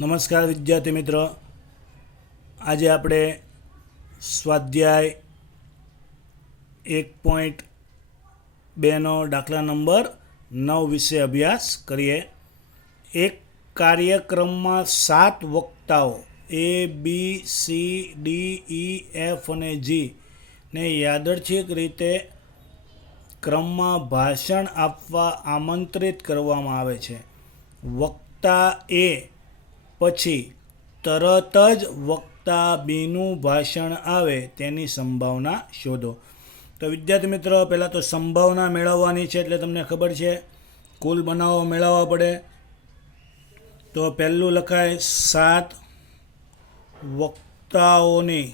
નમસ્કાર વિદ્યાર્થી મિત્રો, આજે આપણે સ્વાધ્યાય 1.2નો દાખલા નંબર 9 વિશે અભ્યાસ કરીએ. એક કાર્યક્રમમાં 7 વક્તાઓ A, B, C, D, E, F અને G ને યાદચ્છિક રીતે ક્રમમાં ભાષણ આપવા આમંત્રિત કરવામાં આવે છે. વક્તા A પછી તરત જ વક્તા બીનું ભાષણ આવે તેની સંભાવના શોધો. તો વિદ્યાર્થી મિત્રો, પહેલાં તો સંભાવના મેળવવાની છે, એટલે તમને ખબર છે કુલ બનાવો મેળવવા પડે. તો પહેલું લખાય 7 વક્તાઓની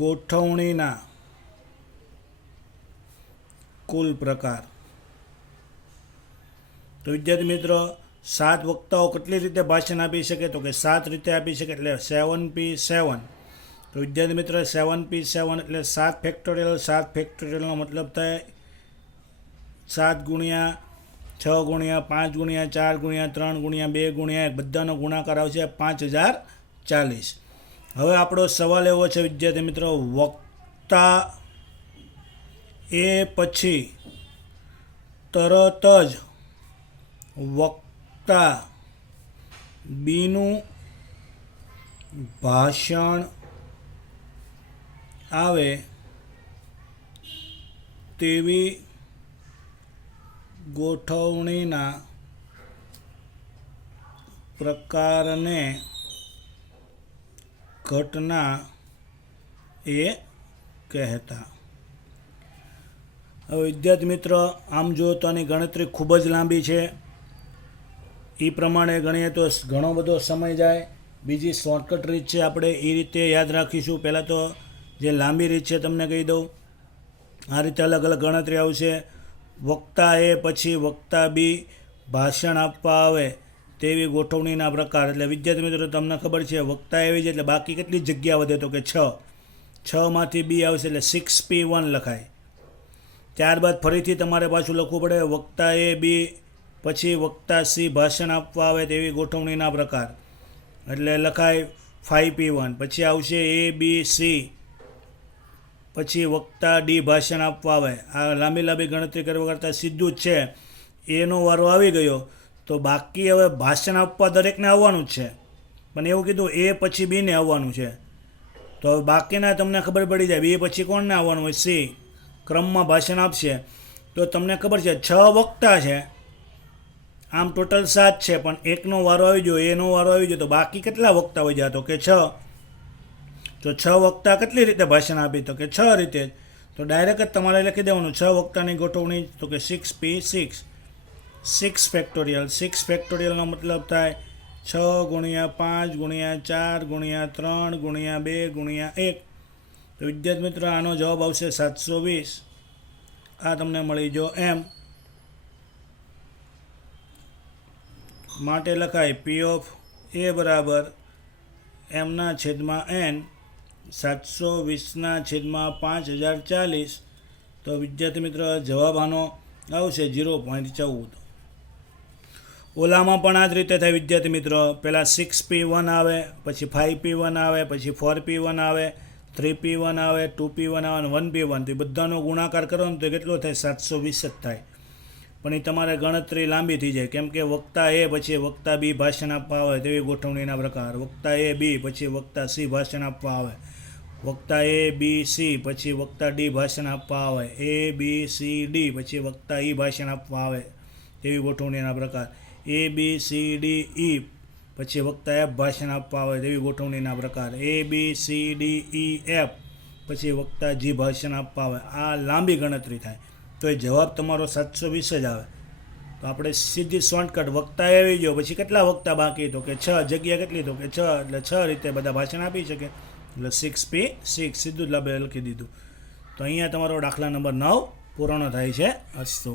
ગોઠવણીના કુલ પ્રકાર. તો વિદ્યાર્થી મિત્રો, 7 વક્તાઓ કેટલી રીતે ભાષણ આપી શકે? તો કે 7 રીતે આપી શકે, એટલે 7p7. તો વિદ્યાર્થી મિત્રો, 7p7 એટલે 7 ફેક્ટોરિયલ. 7 ફેક્ટોરિયલનો મતલબ થાય 7 ગુણ્યા 6 ગુણ્યા 5 ગુણ્યા 4 ગુણ્યા 3 ગુણ્યા 2 ગુણ્યા 1, બધાનો ગુણાકાર આવશે 5040. હવે આપણો સવાલ એવો છે વિદ્યાર્થી મિત્રો, વક્તા એ પછી તરત જ વક્તા બીનું ભાષણ આવે તેવી ગોઠવણીના પ્રકારને ઘટના એ કહેતા. હવે વિદ્યાર્થી મિત્રો, આમ જો તો આની ગણતરી ખૂબ જ લાંબી છે. એ પ્રમાણે ગણીએ તો ઘણો બધો સમય જાય. બીજી શોર્ટકટ રીત છે, આપણે એ રીતે યાદ રાખીશું. પહેલાં તો જે લાંબી રીત છે તમને કહી દઉં. આ રીતે અલગ અલગ ગણતરી આવશે. વક્તા એ પછી વક્તા બી ભાષણ આપવા આવે તેવી ગોઠવણીના પ્રકાર. એટલે વિદ્યાર્થી મિત્રો, તમને ખબર છે વક્તા એવી છે એટલે બાકી કેટલી જગ્યા વધે? તો કે 6 માંથી બી આવશે એટલે 6p1 લખાય. ત્યારબાદ ફરીથી તમારે પાછું લખવું પડે, વક્તા એ બી પછી વક્તા સી ભાષણ આપવા આવે તેવી ગોઠવણીના પ્રકાર, એટલે લખાય 5p1. પછી આવશે A, B, C, પછી વક્તા ડી ભાષણ આપવા આવે. આ લાંબી ગણતરી કરવા કરતાં સીધું જ છે. એનો વારો આવી ગયો તો બાકી હવે ભાષણ આપવા દરેકને આવવાનું જ છે, પણ એવું કીધું એ પછી બીને આવવાનું છે. તો હવે બાકીના તમને ખબર પડી જાય, બી પછી કોણને આવવાનું હોય? સી. ક્રમમાં ભાષણ આપશે. તો તમને ખબર છે 6 વક્તા છે, આમ ટોટલ 7 છે, પણ એકનો વારો આવી ગયો, એનો વારો આવી ગયો, તો બાકી કેટલા વક્તા હોય જાય? તો કે 6. તો 6 વક્તા કેટલી રીતે ભાષણ આપી? તો કે 6 રીતે. તો ડાયરેક્ટ જ તમારે લખી દેવાનું 6 વક્તાની ગોઠવણી. તો કે 6p6. 6 ફેક્ટોરિયલ. 6 ફેક્ટોરિયલનો મતલબ થાય 6 ગુણ્યા 5 ગુણ્યા 4 ગુણ્યા 3 ગુણ્યા 2 ગુણ્યા 1. તો વિદ્યાર્થી મિત્રો, આનો જવાબ આવશે 720. આ તમને મળી જો એમ. માટે લખાય P ઓફ A બરાબર m/n 720/5040. તો વિદ્યાર્થી મિત્રો, જવાબ આનો આવશે 0.14. ઓલામાં પણ આ જ રીતે થાય વિદ્યાર્થી મિત્રો. પહેલાં 6p1 આવે, પછી 5p1 આવે, પછી 4p1 આવે, 3p1 આવે, 2p1 આવે અને 1p1. તો એ બધાનો ગુણાકાર કરો ને તો કેટલો થાય? 720 જ થાય. પણ એ તમારે ગણતરી લાંબી થઈ જાય, કેમ કે વક્તા એ પછી વક્તા બી ભાષણ આપવા આવે તેવી ગોઠવણીના પ્રકાર. વક્તા એ બી પછી વક્તા સી ભાષણ આપવા આવે. વક્તા એ બી સી પછી વક્તા ડી ભાષણ આપવા આવે. A, B, C, D પછી વક્તા ઈ ભાષણ આપવા આવે તેવી ગોઠવણીના પ્રકાર. A, B, C, D, E પછી વક્તા એફ ભાષણ આપવા આવે તેવી ગોઠવણીના પ્રકાર. A, B, C, D, E, F પછી વક્તા જી ભાષણ આપવા આવે. આ લાંબી ગણતરી થાય. તો એ જવાબ તમારો 720 જ આવે. તો આપણે સીધી શોર્ટકટ, વક્તા આવી ગયો પછી કેટલા વક્તા બાકી? તો કે 6. જગ્યા કેટલી? તો કે 6. એટલે 6 રીતે બધા ભાષણ આપી શકે, એટલે 6p6 સીધું જ લાભે લખી દીધું. તો અહીંયા તમારો દાખલા નંબર 9 પૂર્ણ થાય છે. અસ્તુ.